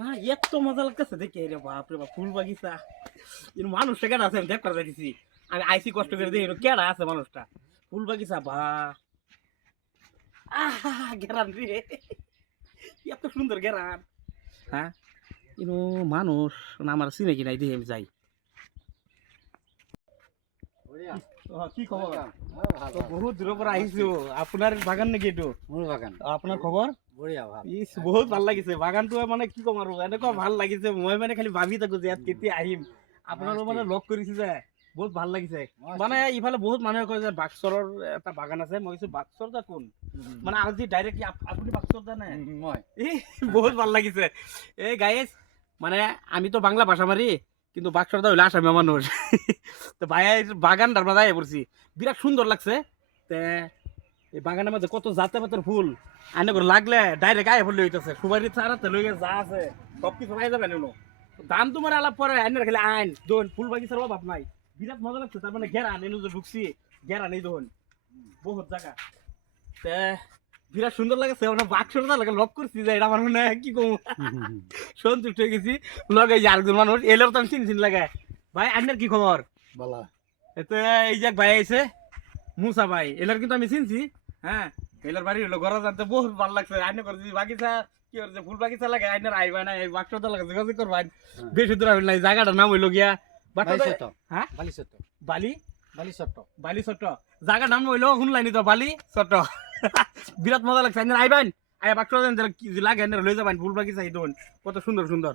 হ্যাঁ এত মজা লাগতেছে দেখে রে বাপরে বাপ ফুল বাগিচা এর মানুষটা কেডা আছে আমি দেখ করে যাইতেছি আমি আইসি কষ্ট করে দেখি কেডা আছে মানুষটা ফুল বাগিচা বা গেরান রে এত সুন্দর গেরান হ্যাঁ ইনো মানুষ না আমার চিনে কি নাই দেখি আমি যাই কি খবর বহুত দূরের পর আহিছো আপনার বাগান নাকি এইটো মোৰ বাগান আপনার খবর বঢ়িয়া ভাল ইস বহুত ভাল লাগিছে বাগানটো মানে কি কম আৰু এনেকুৱা ভাল লাগিছে মই মানে খালি ভাবি থাকো যে ইয়াত কেতিয়া আহিম আপোনালোক মানে লগ কৰিছে যে বহুত ভাল লাগিছে মানে ইফালে বহুত মানুহে কয় যে বাক্সৰৰ এটা বাগান আছে মই কৈছো বাক্সৰ দা কোন মানে আজি ডাইৰেক্টলি আপুনি বাক্সৰ দা নাই মই বহুত ভাল লাগিছে এই গাইস মানে আমি তো বাংলা ভাষা মারি কিন্তু বাক্সর দা হইলে আসামি মানুষ তো ভাই বাগান ডার মাঝে পড়ছি বিরাট সুন্দর লাগছে তে এই বাগানের মধ্যে কত জাতে পাতের ফুল আনে করে লাগলে ডাইরেক্ট আয় ফুল হইতেছে সুবারি চারাতে লইয়া যা আছে সব কিছু পাই যাবে নেনো দাম তোমার আলাপ পরে আইনের খালি আইন দোন ফুল বাগিচার অভাব নাই বিরাট মজা লাগছে তার মানে ঘেরা নেনু যে ঢুকছি ঘেরা নেই দোন বহুত জায়গা তে বিরাট সুন্দর লাগছে আমরা বাক্সটা লাগে লক করছি যে এটা আমার মনে কি কম সন্তুষ্ট হয়ে গেছি লগে আরেকজন মানুষ এলেও তো আমি চিন লাগে ভাই আপনার কি খবর বালা এতে এই যে ভাই আইছে মুসা ভাই এলার কিন্তু আমি চিনছি হ্যাঁ এলার বাড়ি হলো ঘর জানতে বহুত ভালো লাগছে আইনে করে যদি বাগিচা কি করছে ফুল বাগিচা লাগে আইনের আইবা না এই বাক্সটা লাগে যোগাযোগ করবেন বেশি দূর হইল নাই জায়গাটার নাম হইলো গিয়া বালিচট হ্যাঁ বালিচট বালি বালিচট বালি চট্ট জায়গার নাম হইলো শুনলাইনি তো বালি চট্ট বিরাট মজা লাগছে আইনের আইবেন আয় বাক্স লাগে লই যাবেন ফুল বাগিচা এই কত সুন্দর সুন্দর